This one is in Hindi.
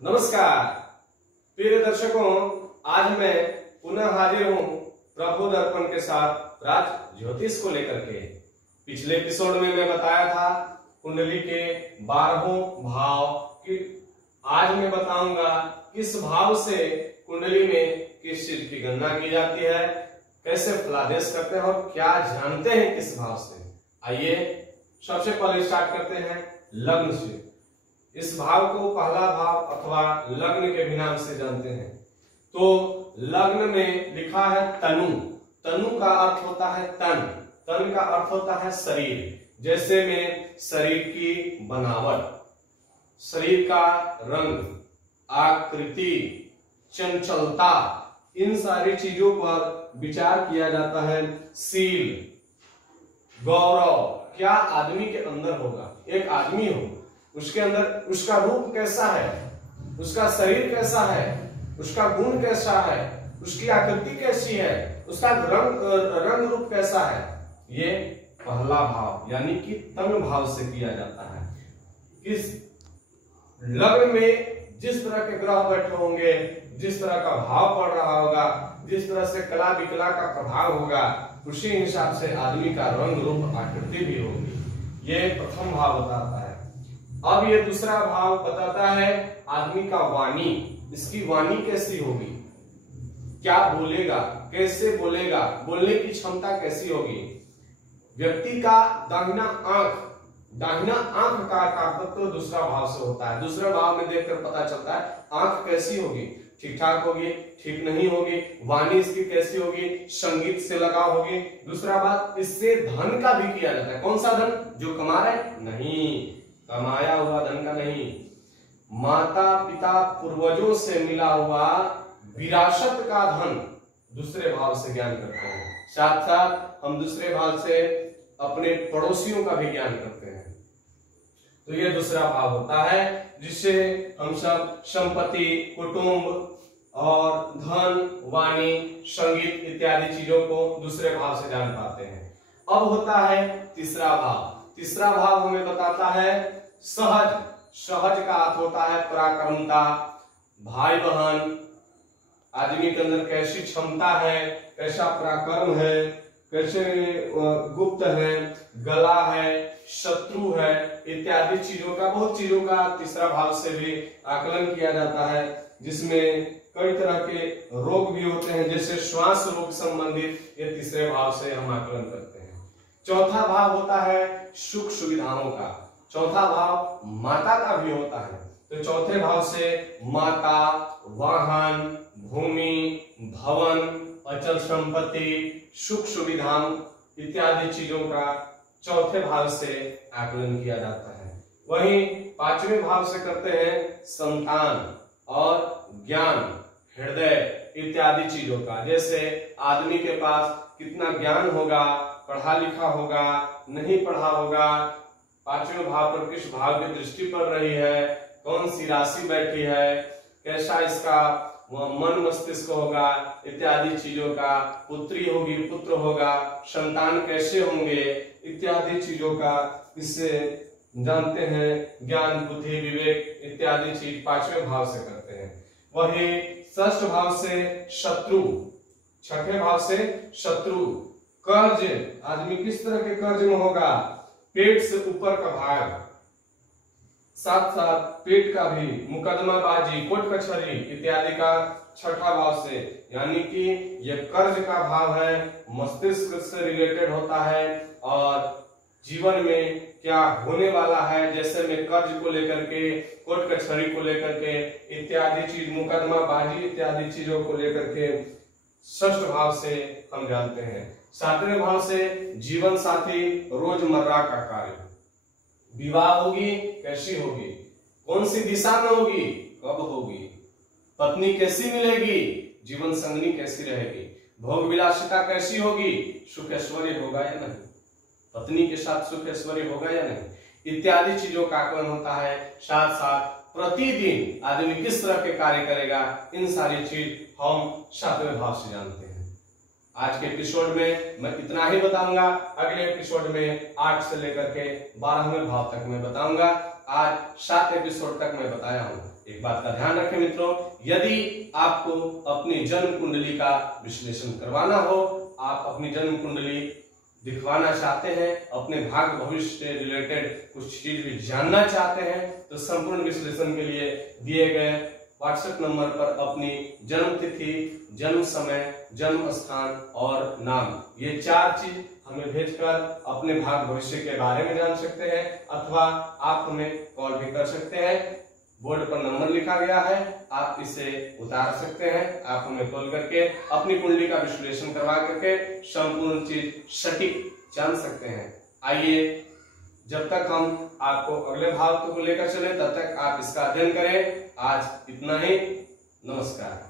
नमस्कार प्रिय दर्शकों, आज मैं पुनः हाजिर हूँ प्रभु दर्पण के साथ राज ज्योतिष को लेकर के। पिछले एपिसोड में मैं बताया था कुंडली के 12 भाव की। आज मैं बताऊंगा किस भाव से कुंडली में किस चीज की गणना की जाती है, कैसे फलादेश करते हैं और क्या जानते हैं किस भाव से। आइए सबसे पहले स्टार्ट करते हैं लग्न से। इस भाव को पहला भाव अथवा लग्न के भी नाम से जानते हैं। तो लग्न में लिखा है तनु। तनु का अर्थ होता है तन। तन का अर्थ होता है शरीर। जैसे में शरीर की बनावट, शरीर का रंग, आकृति, चंचलता, इन सारी चीजों पर विचार किया जाता है। शील, गौरव, क्या आदमी के अंदर होगा। एक आदमी हो, उसके अंदर उसका रूप कैसा है, उसका शरीर कैसा है, उसका गुण कैसा है, उसकी आकृति कैसी है, उसका रंग रूप कैसा है, ये पहला भाव यानी कि तन भाव से किया जाता है। किस लग्न में जिस तरह के ग्रह बैठे होंगे, जिस तरह का भाव पड़ रहा होगा, जिस तरह से कला विकला का प्रभाव होगा, उसी हिसाब से आदमी का रंग रूप आकृति भी होगी। ये प्रथम भाव बताता है। अब ये दूसरा भाव बताता है आदमी का वाणी। इसकी वाणी कैसी होगी, क्या बोलेगा, कैसे बोलेगा, बोलने की क्षमता कैसी होगी। व्यक्ति का दाहिना आंख का कारकत्व दूसरा भाव से होता है। दूसरे भाव में देखकर पता चलता है आंख कैसी होगी, ठीक ठाक होगी, ठीक नहीं होगी। वाणी इसकी कैसी होगी, संगीत से लगा होगी। दूसरा बात, इससे धन का भी किया जाता है। कौन सा धन, जो कमा रहे, नहीं, कमाया हुआ धन का नहीं, माता पिता पूर्वजों से मिला हुआ विरासत का धन दूसरे भाव से ज्ञान करते हैं। साथ साथ हम दूसरे भाव से अपने पड़ोसियों का भी ज्ञान करते हैं। तो ये दूसरा भाव होता है जिससे हम सब संपत्ति, कुटुंब और धन, वाणी, संगीत इत्यादि चीजों को दूसरे भाव से जान पाते हैं। अब होता है तीसरा भाव। तीसरा भाव हमें बताता है सहज। सहज का अर्थ होता है पराक्रमता, भाई बहन, आदमी के अंदर कैसी क्षमता है, कैसा पराक्रम है, कैसे गुप्त है, गला है, शत्रु है, इत्यादि चीजों का, बहुत चीजों का तीसरा भाव से भी आकलन किया जाता है। जिसमें कई तरह के रोग भी होते हैं, जैसे श्वास रोग संबंधित, ये तीसरे भाव से हम आकलन करते हैं। चौथा भाव होता है सुख सुविधाओं का। चौथा भाव माता का भी होता है। तो चौथे भाव से माता, वाहन, भूमि, भवन, अचल संपत्ति, सुख सुविधाओं इत्यादि चीजों का चौथे भाव से आकलन किया जाता है। वहीं पांचवें भाव से करते हैं संतान और ज्ञान, हृदय इत्यादि चीजों का। जैसे आदमी के पास कितना ज्ञान होगा, पढ़ा लिखा होगा, नहीं पढ़ा होगा, पांचवें भाव पर किस भाव की दृष्टि पड़ रही है, कौन सी राशि बैठी है, कैसा इसका मन मस्तिष्क होगा, इत्यादि चीजों का, पुत्री होगी, पुत्र होगा, संतान कैसे होंगे, इत्यादि चीजों का इससे जानते हैं। ज्ञान, बुद्धि, विवेक इत्यादि चीज पांचवें भाव से करते हैं। वही षष्ठ भाव से शत्रु, छठे भाव से शत्रु, कर्ज, आदमी किस तरह के कर्ज में होगा, पेट से ऊपर का भाग, साथ साथ पेट का भी, मुकदमाबाजी, कोर्ट कचहरी इत्यादि का छठा भाव से, यानी कि यह कर्ज का भाव है, मस्तिष्क से रिलेटेड होता है और जीवन में क्या होने वाला है, जैसे में कर्ज को लेकर के, कोर्ट कचहरी को लेकर के इत्यादि चीज, मुकदमाबाजी इत्यादि चीजों को लेकर के षष्ठ भाव से हम जानते हैं। सातवें भाव से जीवन साथी, रोजमर्रा का कार्य, विवाह होगी, कैसी होगी, कौन सी दिशा में होगी, कब होगी, पत्नी कैसी मिलेगी, जीवन संगनी कैसी रहेगी, भोग विलासिता कैसी होगी, सुख ऐश्वर्य होगा या नहीं, पत्नी के साथ सुख ऐश्वर्य होगा या नहीं, इत्यादि चीजों का आकलन होता है। साथ साथ प्रतिदिन आदमी किस तरह के कार्य करेगा, इन सारी चीज हम सातवें भाव से जानते हैं। आज के एपिसोड में मैं इतना ही बताऊंगा। अगले एपिसोड में 8 से लेकर के 12वें भाव तक मैं बताऊंगा। आज 7 एपिसोड तक मैं बताया हूं। एक बात का ध्यान रखें मित्रों, यदि आपको अपनी जन्म कुंडली का विश्लेषण करवाना हो, आप अपनी जन्म कुंडली दिखवाना चाहते हैं, अपने भाग्य भविष्य से रिलेटेड कुछ चीज भी जानना चाहते हैं, तो संपूर्ण विश्लेषण के लिए दिए गए व्हाट्सएप नंबर पर अपनी जन्म तिथि, जन्म समय, जन्म स्थान और नाम, ये 4 चीज हमें भेजकर अपने भाग्य भविष्य के बारे में जान सकते हैं, अथवा आप हमें कॉल भी कर सकते हैं। बोर्ड पर नंबर लिखा गया है, आप इसे उतार सकते हैं, आप हमें कॉल करके अपनी कुंडली का विश्लेषण करवा करके संपूर्ण चीज सटीक जान सकते हैं। आइए, जब तक हम आपको अगले भाव को लेकर चले, तब तक आप इसका अध्ययन करें। आज इतना ही, नमस्कार।